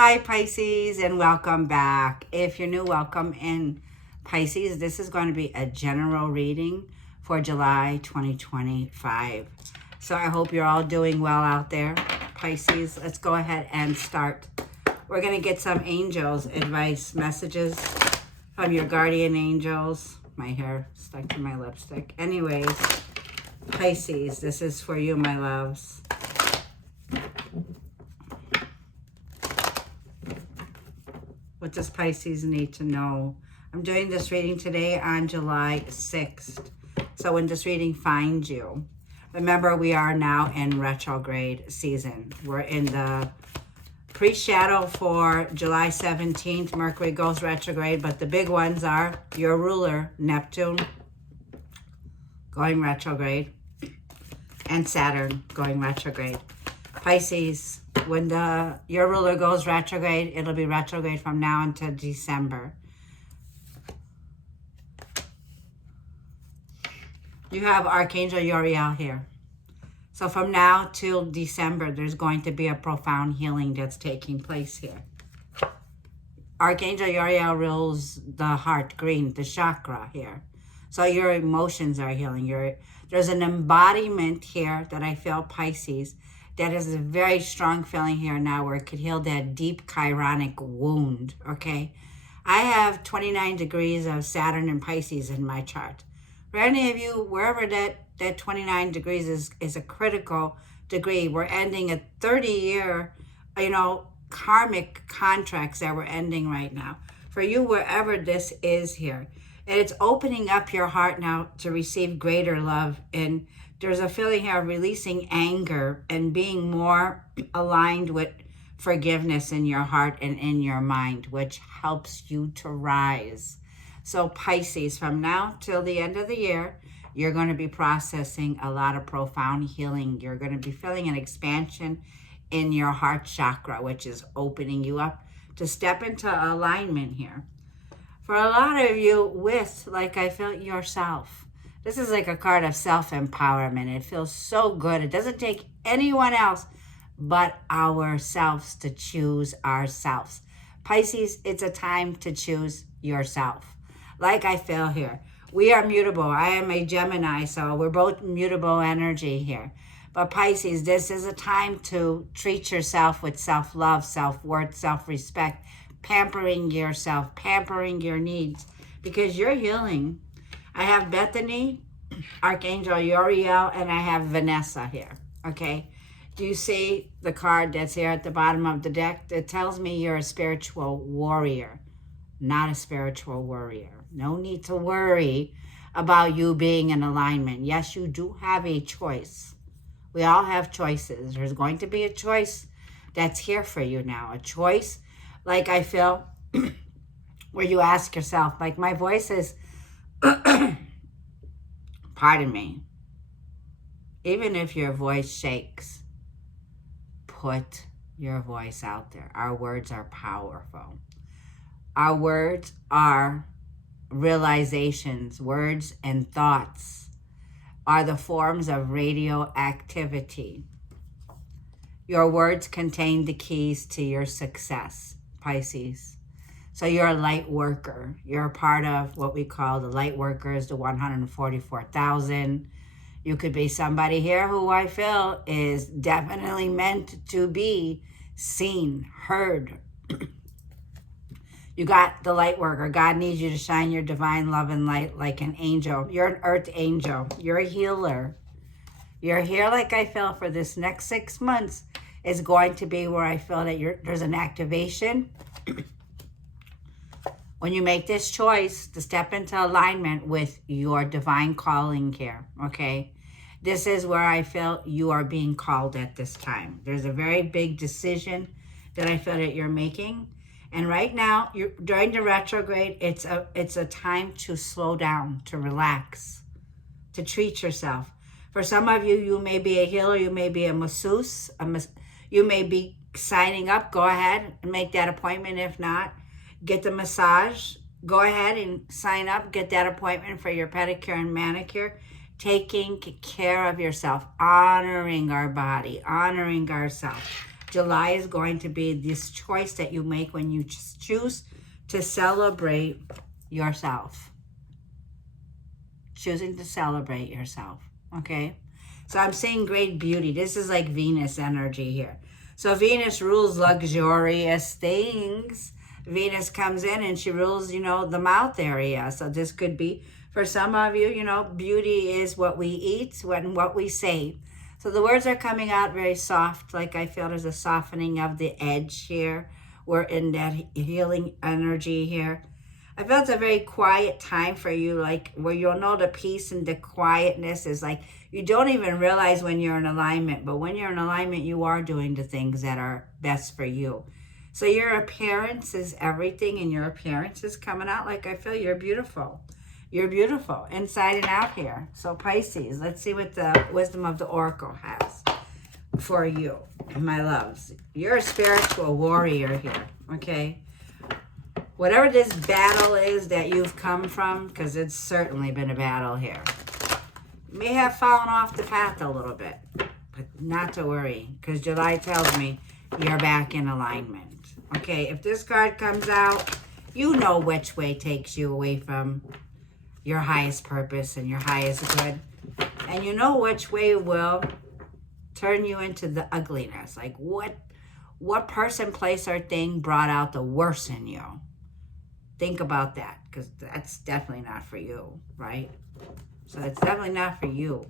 Hi Pisces, and welcome back. If you're new, welcome in Pisces. This is going to be a general reading for July 2025. So I hope you're all doing well out there. Pisces, let's go ahead and start. We're going to get some angels advice messages from your guardian angels. My hair stuck to my lipstick. Anyways, Pisces, this is for you, my loves. What does Pisces need to know? I'm doing this reading today on July 6th. So when this reading finds you, remember we are now in retrograde season. We're in the pre-shadow for July 17th. Mercury goes retrograde, but the big ones are your ruler, Neptune, going retrograde, and Saturn going retrograde. Pisces, when your ruler goes retrograde, it'll be retrograde from now until December. You have Archangel Uriel here. So from now till December, there's going to be a profound healing that's taking place here. Archangel Uriel rules the heart, green, the chakra here. So your emotions are healing. There's an embodiment here that I feel, Pisces, that is a very strong feeling here now where it could heal that deep chironic wound, okay? I have 29 degrees of Saturn and Pisces in my chart. For any of you, wherever that 29 degrees is a critical degree, we're ending a 30-year, karmic contracts that we're ending right now. For you, wherever this is here. And it's opening up your heart now to receive greater love. And there's a feeling here of releasing anger and being more aligned with forgiveness in your heart and in your mind, which helps you to rise. So Pisces, from now till the end of the year, you're going to be processing a lot of profound healing. You're going to be feeling an expansion in your heart chakra, which is opening you up to step into alignment here. For a lot of you with, like I felt, yourself. This is like a card of self-empowerment. It feels so good. It doesn't take anyone else but ourselves to choose ourselves. Pisces, it's a time to choose yourself. Like I feel here. We are mutable. I am a Gemini, so we're both mutable energy here. But Pisces, this is a time to treat yourself with self-love, self-worth, self-respect, pampering yourself, pampering your needs, because you're healing. I have Bethany, Archangel Uriel, and I have Vanessa here, okay? Do you see the card that's here at the bottom of the deck? It tells me you're a spiritual warrior, not a spiritual worrier. No need to worry about you being in alignment. Yes, you do have a choice. We all have choices. There's going to be a choice that's here for you now, a choice, like I feel, where you ask yourself, like my voice is, pardon me, even if your voice shakes, put your voice out there. Our words are powerful. Our words are realizations. Words and thoughts are the forms of radioactivity. Your words contain the keys to your success, Pisces. So you're a light worker. You're a part of what we call the light workers, the 144,000. You could be somebody here who I feel is definitely meant to be seen, heard. You got the light worker. God needs you to shine your divine love and light like an angel. You're an earth angel. You're a healer. You're here, like I feel, for this next 6 months is going to be where I feel that there's an activation. When you make this choice to step into alignment with your divine calling here, okay? This is where I feel you are being called at this time. There's a very big decision that I feel that you're making. And right now, during the retrograde, it's a time to slow down, to relax, to treat yourself. For some of you, you may be a healer, you may be a masseuse, you may be signing up. Go ahead and make that appointment. If not, get the massage. Go ahead and sign up, get that appointment for your pedicure and manicure. Taking care of yourself, honoring our body, honoring ourselves. July is going to be this choice that you make when you choose to celebrate yourself. Choosing to celebrate yourself, okay? So I'm seeing great beauty. This is like Venus energy here. So Venus rules luxurious things. Venus comes in and she rules, you know, the mouth area. So this could be, for some of you, you know, beauty is what we eat and what we say. So the words are coming out very soft, like I feel there's a softening of the edge here. We're in that healing energy here. I felt it's a very quiet time for you, like where you'll know the peace and the quietness is like, you don't even realize when you're in alignment, but when you're in alignment, you are doing the things that are best for you. So your appearance is everything, and your appearance is coming out like I feel you're beautiful. You're beautiful inside and out here. So Pisces, let's see what the wisdom of the Oracle has for you, my loves. You're a spiritual warrior here, okay? Whatever this battle is that you've come from, because it's certainly been a battle here, you may have fallen off the path a little bit, but not to worry, because July tells me you're back in alignment. Okay, if this card comes out, you know which way takes you away from your highest purpose and your highest good. And you know which way will turn you into the ugliness. Like what person, place, or thing brought out the worst in you? Think about that, because that's definitely not for you, right? So it's definitely not for you.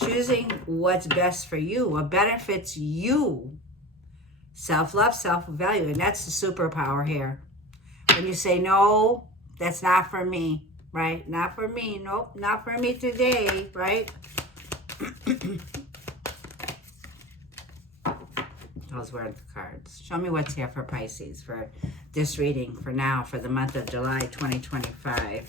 Choosing what's best for you, what benefits you. Self-love, self-value, and that's the superpower here. When you say, no, that's not for me, right? Not for me. Nope, not for me today, right? Those were the cards. Show me what's here for Pisces for this reading for now, for the month of July 2025.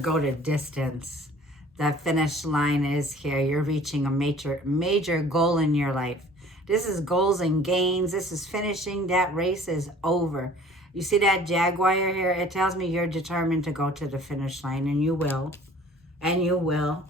Go to distance. That finish line is here. You're reaching a major goal in your life. This is goals and gains. This is finishing. That race is over. You see that jaguar here? It tells me you're determined to go to the finish line, and you will. And you will.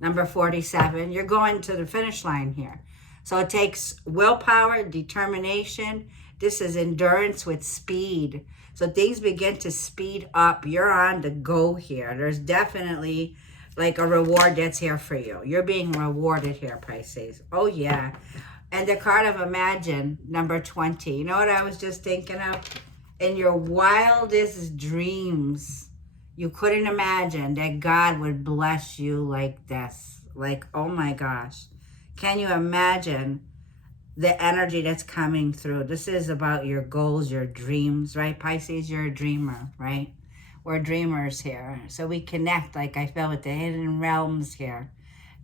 Number 47, you're going to the finish line here. So it takes willpower, determination. This is endurance with speed. So things begin to speed up. You're on the go here. There's definitely like a reward that's here for you. You're being rewarded here, Pisces. Oh, yeah. And the card of Imagine, number 20. You know what I was just thinking of? In your wildest dreams, you couldn't imagine that God would bless you like this. Like, oh my gosh. Can you imagine the energy that's coming through? This is about your goals, your dreams, right? Pisces, you're a dreamer, right? We're dreamers here. So we connect, like I feel, with the hidden realms here.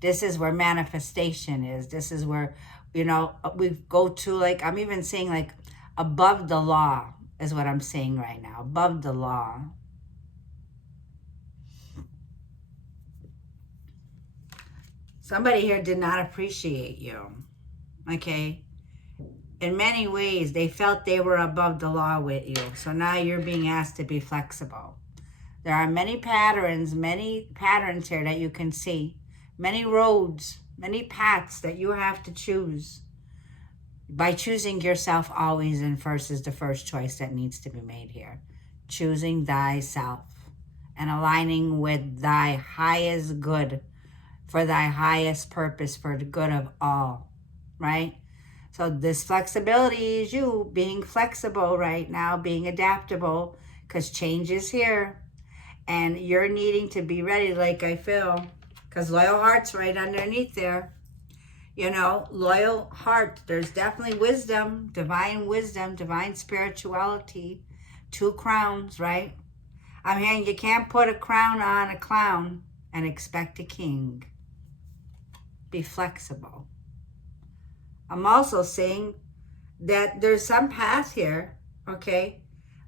This is where manifestation is. This is where, you know, we go to, like, I'm even seeing like above the law is what I'm seeing right now. Above the law. Somebody here did not appreciate you, okay? In many ways, they felt they were above the law with you. So now you're being asked to be flexible. There are many patterns here that you can see. Many roads, many paths that you have to choose. By choosing yourself always in first is the first choice that needs to be made here. Choosing thyself and aligning with thy highest good, for thy highest purpose, for the good of all, right? So this flexibility is you being flexible right now, being adaptable, because change is here. And you're needing to be ready, like I feel, because loyal heart's right underneath there. You know, loyal heart, there's definitely wisdom, divine spirituality, 2 crowns, right? I'm hearing you can't put a crown on a clown and expect a king. Be flexible. I'm also seeing that there's some path here, okay?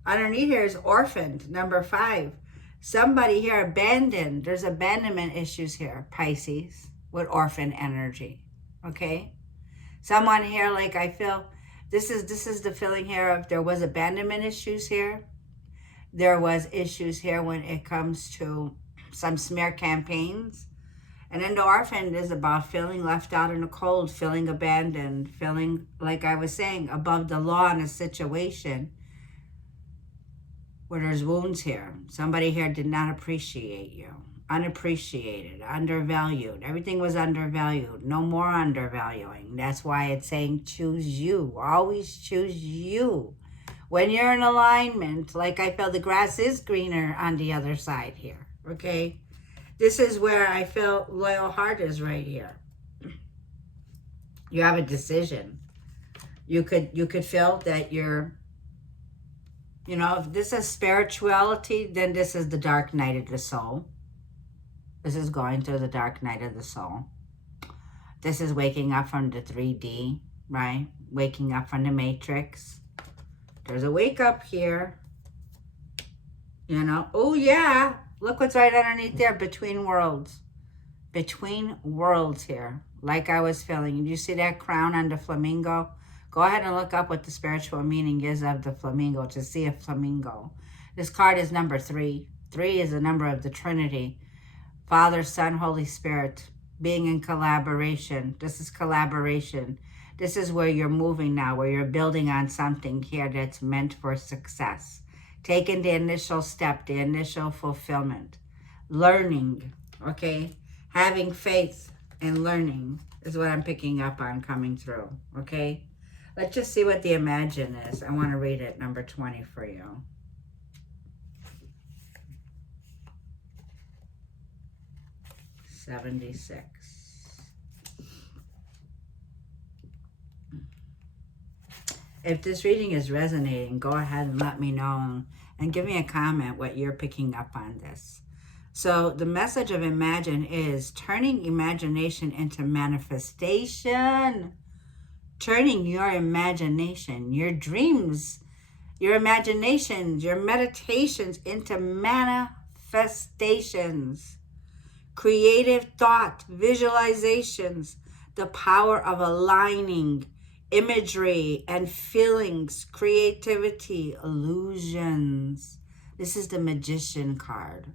Underneath here is orphaned, number 5. Somebody here abandoned. There's abandonment issues here, Pisces, with orphan energy, okay? Someone here, like I feel, this is the feeling here of there was abandonment issues here. There was issues here when it comes to some smear campaigns. And then the orphan is about feeling left out in the cold, feeling abandoned, feeling, like I was saying, above the law in a situation where there's wounds here. Somebody here did not appreciate you. Unappreciated, undervalued. Everything was undervalued. No more undervaluing. That's why it's saying choose you. Always choose you. When you're in alignment, like I feel the grass is greener on the other side here. Okay? This is where I feel loyal heart is right here. You have a decision. You could feel that you're, you know, if this is spirituality, then this is the dark night of the soul. This is going through the dark night of the soul. This is waking up from the 3D, right? Waking up from the matrix. There's a wake up here. You know, oh yeah. Look what's right underneath there, between worlds. Between worlds here. Like I was feeling. Did you see that crown on the flamingo? Go ahead and look up what the spiritual meaning is of the flamingo to see a flamingo. This card is number 3. 3 is the number of the Trinity. Father, Son, Holy Spirit, being in collaboration. This is collaboration. This is where you're moving now, where you're building on something here that's meant for success. Taking the initial step, the initial fulfillment. Learning, okay? Having faith and learning is what I'm picking up on coming through, okay? Let's just see what the imagine is. I want to read it, number 20 for you. $76. If this reading is resonating, go ahead and let me know and give me a comment what you're picking up on this. So the message of imagine is turning imagination into manifestation. Turning your imagination, your dreams, your imaginations, your meditations into manifestations. Creative thought, visualizations, the power of aligning imagery and feelings, creativity, illusions. This is the magician card.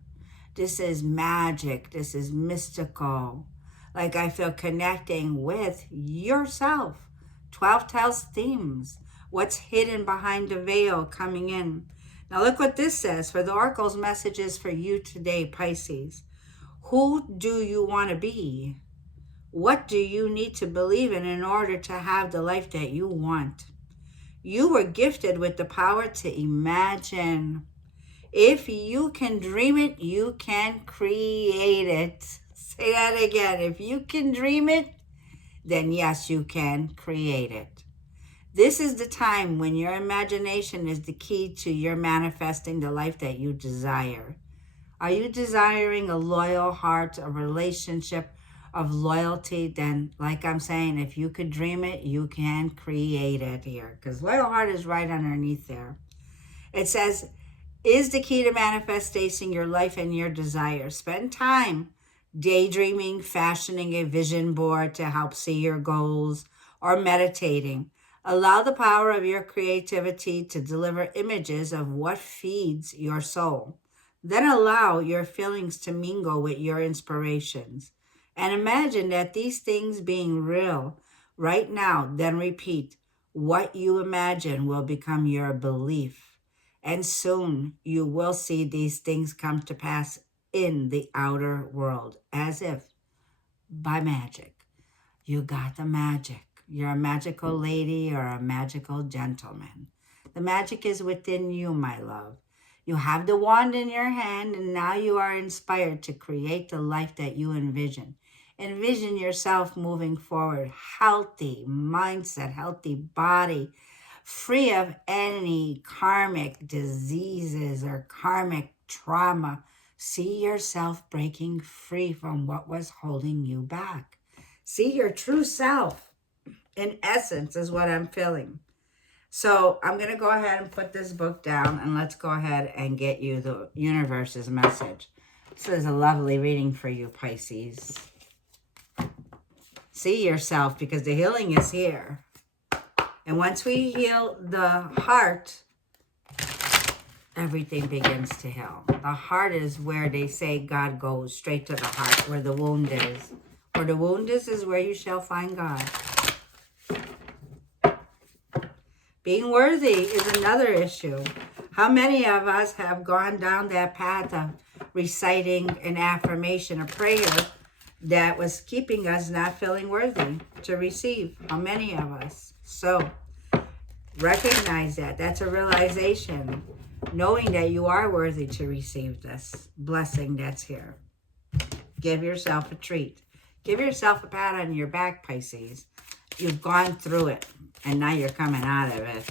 This is magic. This is mystical. Like I feel connecting with yourself. 12 tells themes. What's hidden behind the veil coming in. Now look what this says. For the Oracle's messages for you today, Pisces. Who do you want to be? What do you need to believe in order to have the life that you want? You were gifted with the power to imagine. If you can dream it, you can create it. Say that again. If you can dream it, then yes, you can create it. This is the time when your imagination is the key to your manifesting the life that you desire. Are you desiring a loyal heart, a relationship of loyalty? Then, like I'm saying, if you could dream it, you can create it here. Because loyal heart is right underneath there. It says, is the key to manifesting your life and your desires. Spend time daydreaming, fashioning a vision board to help see your goals, or meditating. Allow the power of your creativity to deliver images of what feeds your soul. Then allow your feelings to mingle with your inspirations. And imagine that these things being real right now. Then repeat, what you imagine will become your belief. And soon you will see these things come to pass in the outer world, as if by magic. You got the magic. You're a magical lady or a magical gentleman. The magic is within you, my love. You have the wand in your hand, and now you are inspired to create the life that you envision. Envision yourself moving forward, healthy mindset, healthy body, free of any karmic diseases or karmic trauma. See yourself breaking free from what was holding you back. See your true self, in essence, is what I'm feeling. So I'm going to go ahead and put this book down, and let's go ahead and get you the universe's message. This is a lovely reading for you, Pisces. See yourself, because the healing is here. And once we heal the heart, everything begins to heal. The heart is where they say God goes, straight to the heart, where the wound is. Where the wound is where you shall find God. Being worthy is another issue. How many of us have gone down that path of reciting an affirmation, a prayer that was keeping us not feeling worthy to receive? How many of us? So recognize that. That's a realization. Knowing that you are worthy to receive this blessing that's here. Give yourself a treat. Give yourself a pat on your back, Pisces. You've gone through it, and now you're coming out of it.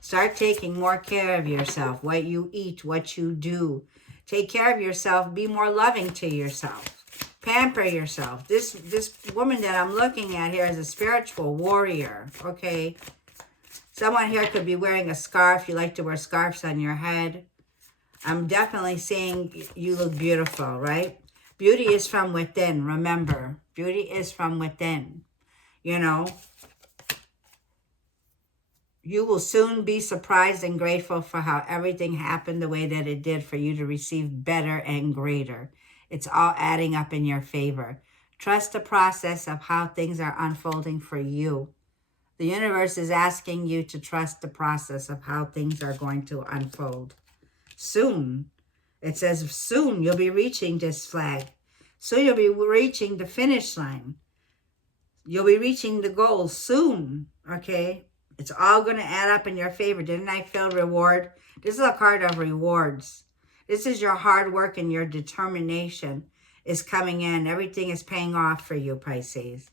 Start taking more care of yourself, what you eat, what you do. Take care of yourself. Be more loving to yourself. Pamper yourself. This woman that I'm looking at here is a spiritual warrior, okay? Someone here could be wearing a scarf. You like to wear scarves on your head. I'm definitely seeing you look beautiful, right? Beauty is from within, remember. Beauty is from within. You know, you will soon be surprised and grateful for how everything happened the way that it did for you to receive better and greater. It's all adding up in your favor. Trust the process of how things are unfolding for you. The universe is asking you to trust the process of how things are going to unfold. Soon, it says soon you'll be reaching this flag. Soon you'll be reaching the finish line. You'll be reaching the goal soon, okay? It's all going to add up in your favor. Didn't I feel reward? This is a card of rewards. This is your hard work and your determination is coming in. Everything is paying off for you, Pisces.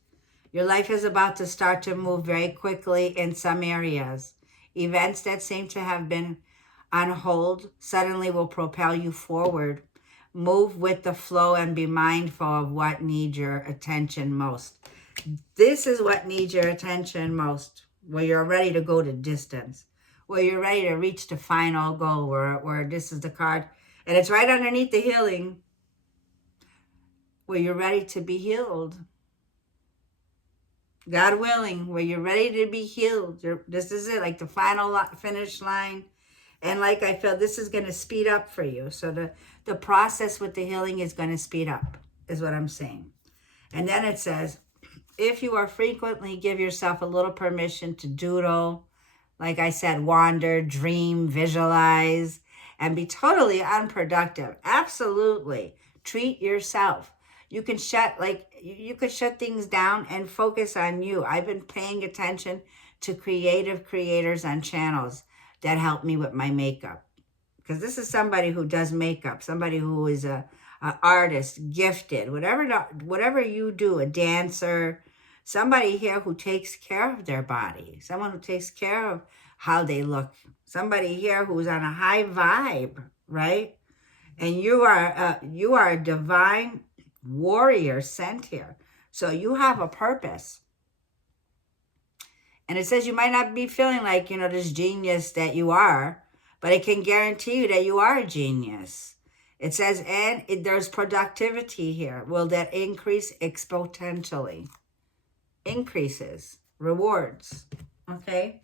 Your life is about to start to move very quickly in some areas. Events that seem to have been on hold suddenly will propel you forward. Move with the flow and be mindful of what needs your attention most. This is what needs your attention most, where you're ready to go the distance, where you're ready to reach the final goal, where this is the card, and it's right underneath the healing, where you're ready to be healed. God willing, where you're ready to be healed. This is it, like the final finish line. And like I feel, this is going to speed up for you. So the process with the healing is going to speed up, is what I'm saying. And then it says, if you are frequently, give yourself a little permission to doodle, like I said, wander, dream, visualize, and be totally unproductive. Absolutely. Treat yourself. You can you could shut things down and focus on you. I've been paying attention to creative creators on channels that help me with my makeup. Because this is somebody who does makeup, somebody who is an artist, gifted, whatever you do, a dancer, somebody here who takes care of their body, someone who takes care of how they look, somebody here who's on a high vibe, right? And you are a divine warrior sent here. So you have a purpose. And it says you might not be feeling like, this genius that you are, but it can guarantee you that you are a genius. It says, and there's productivity here. Will that increase exponentially? Increases, rewards, okay?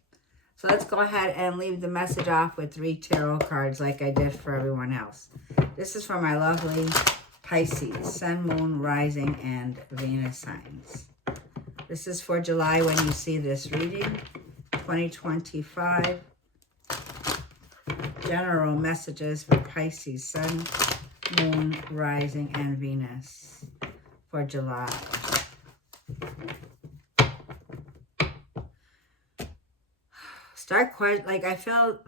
So let's go ahead and leave the message off with 3 tarot cards like I did for everyone else. This is for my lovely Pisces, Sun, Moon, Rising, and Venus signs. This is for July when you see this reading, 2025. General messages for Pisces, Sun, Moon, Rising, and Venus for July. I feel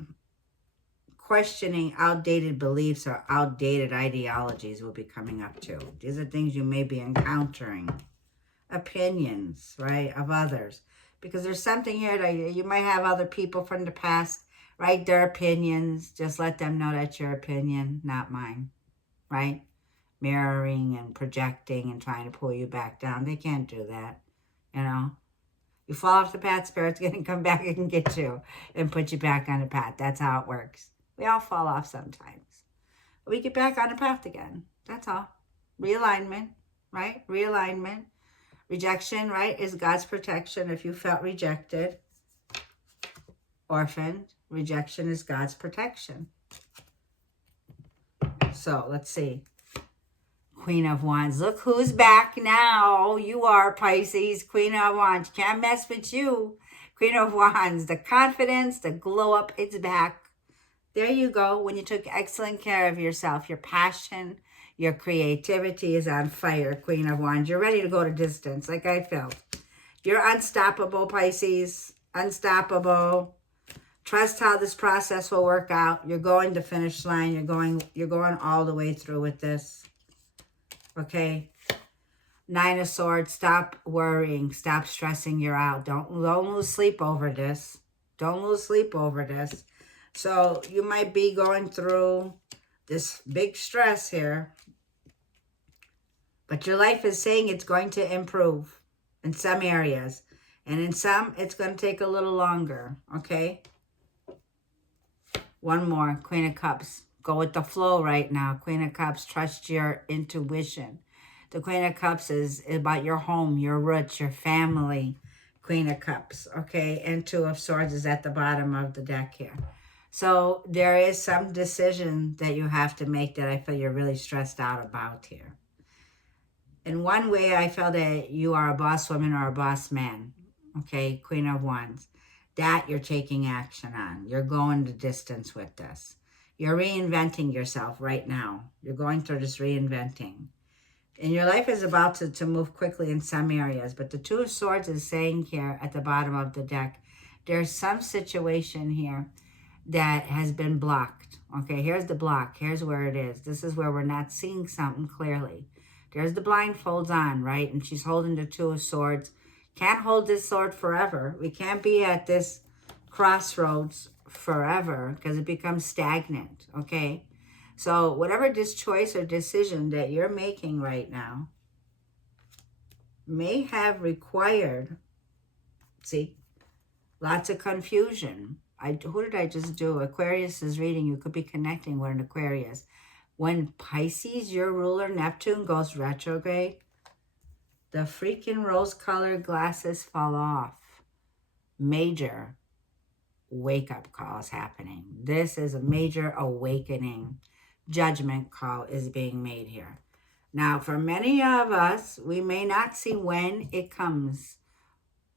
questioning outdated beliefs or outdated ideologies will be coming up too. These are things you may be encountering. Opinions, right, of others. Because there's something here that you might have other people from the past write their opinions. Just let them know that's your opinion, not mine, right? Mirroring and projecting and trying to pull you back down. They can't do that, You fall off the path, Spirit's going to come back and get you and put you back on the path. That's how it works. We all fall off sometimes. But we get back on the path again. That's all. Realignment, right? Realignment. Rejection, right, is God's protection. If you felt rejected, orphaned, rejection is God's protection. So let's see. Queen of Wands. Look who's back now. You are, Pisces. Queen of Wands. Can't mess with you. Queen of Wands. The confidence, the glow up, it's back. There you go. When you took excellent care of yourself, your passion, your creativity is on fire, Queen of Wands. You're ready to go to distance, like I felt. You're unstoppable, Pisces. Unstoppable. Trust how this process will work out. You're going to finish line. You're going all the way through with this. Okay. 9 of Swords. Stop worrying. Stop stressing. You're out. Don't lose sleep over this. Don't lose sleep over this. So you might be going through this big stress here. But your life is saying it's going to improve in some areas. And in some, it's going to take a little longer. Okay. One more. Queen of Cups. Go with the flow right now. Queen of Cups. Trust your intuition. The Queen of Cups is about your home, your roots, your family. Queen of Cups. Okay. And 2 of Swords is at the bottom of the deck here. So there is some decision that you have to make that I feel you're really stressed out about here. In one way, I feel that you are a boss woman or a boss man. Okay, Queen of Wands. That you're taking action on. You're going the distance with this. You're reinventing yourself right now. You're going through this reinventing. And your life is about to move quickly in some areas. But the 2 of Swords is saying here at the bottom of the deck, there's some situation here that has been blocked. Okay, here's the block. Here's where it is. This is where we're not seeing something clearly. There's the blindfolds on, right? And she's holding the 2 of Swords. Can't hold this sword forever. We can't be at this crossroads forever because it becomes stagnant, okay? So whatever this choice or decision that you're making right now may have required, see, lots of confusion. Who did I just do? Aquarius is reading. You could be connecting with an Aquarius. When Pisces, your ruler, Neptune, goes retrograde, the freaking rose-colored glasses fall off. Major wake-up call is happening. This is a major awakening. Judgment call is being made here. Now, for many of us, we may not see when it comes,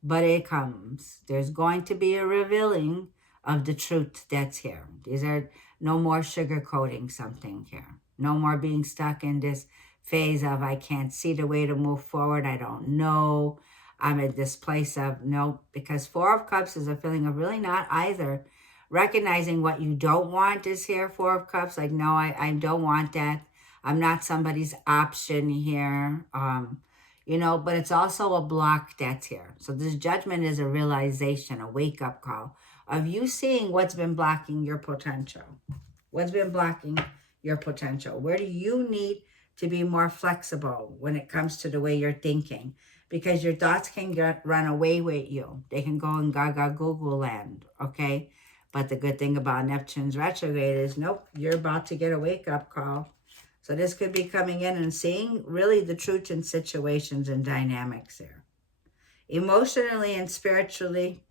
but it comes. There's going to be a revealing of the truth that's here. These are no more sugarcoating something here. No more being stuck in this phase of I can't see the way to move forward. I don't know. I'm at this place of nope. Because 4 of Cups is a feeling of really not either. Recognizing what you don't want is here. 4 of Cups, like no, I don't want that. I'm not somebody's option here. You know, but it's also a block that's here. So this judgment is a realization, a wake-up call of you seeing what's been blocking your potential. What's been blocking your potential? Where do you need to be more flexible when it comes to the way you're thinking? Because your thoughts can run away with you. They can go in gaga Google land, okay? But the good thing about Neptune's retrograde is, nope, you're about to get a wake-up call. So this could be coming in and seeing really the truth in situations and dynamics here. Emotionally and spiritually,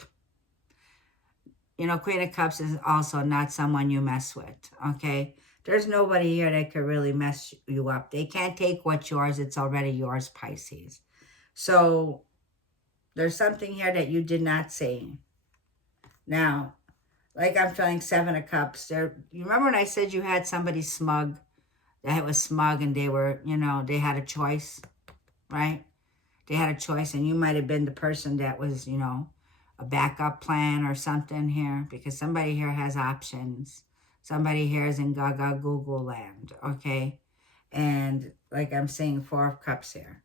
you know, Queen of Cups is also not someone you mess with, okay? There's nobody here that could really mess you up. They can't take what's yours. It's already yours, Pisces. So there's something here that you did not see. Now, like I'm feeling 7 of Cups. You remember when I said you had somebody smug? That was smug and they were, you know, they had a choice, right? They had a choice and you might have been the person that was, you know, a backup plan or something here, because somebody here has options. Somebody here is in gaga Google land, okay? And like I'm saying, 4 of Cups here.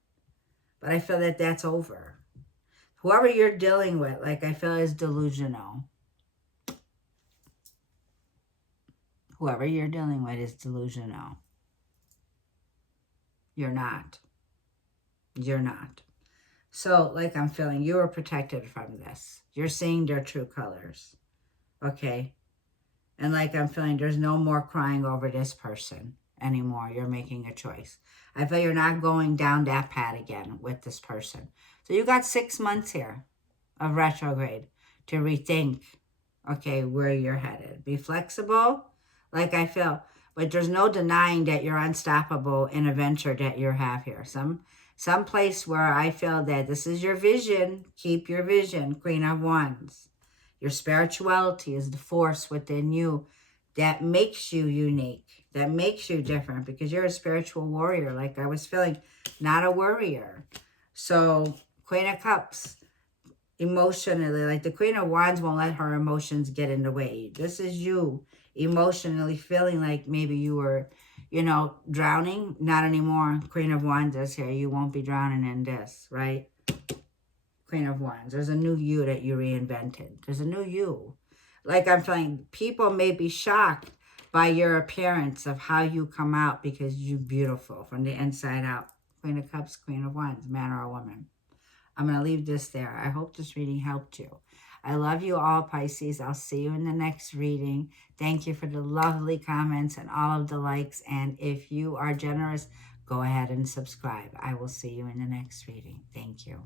But I feel that that's over. Whoever you're dealing with, like I feel is delusional. Whoever you're dealing with is delusional. You're not. You're not. So, like I'm feeling, you are protected from this. You're seeing their true colors. Okay? And like I'm feeling, there's no more crying over this person anymore. You're making a choice. I feel you're not going down that path again with this person. So you got 6 months here of retrograde to rethink, okay, where you're headed. Be flexible. Like I feel, but there's no denying that you're unstoppable in a venture that you have here. Some place where I feel that this is your vision. Keep your vision, Queen of Wands. Your spirituality is the force within you that makes you unique, that makes you different, because you're a spiritual warrior, like I was feeling, not a worrier. So, Queen of Cups, emotionally, like the Queen of Wands won't let her emotions get in the way. This is you emotionally feeling like maybe you were, you know, drowning. Not anymore. Queen of Wands is here. You won't be drowning in this, right? Queen of Wands. There's a new you that you reinvented. There's a new you. Like I'm feeling, people may be shocked by your appearance of how you come out, because you're beautiful from the inside out. Queen of Cups, Queen of Wands, man or a woman. I'm going to leave this there. I hope this reading helped you. I love you all, Pisces. I'll see you in the next reading. Thank you for the lovely comments and all of the likes. And if you are generous, go ahead and subscribe. I will see you in the next reading. Thank you.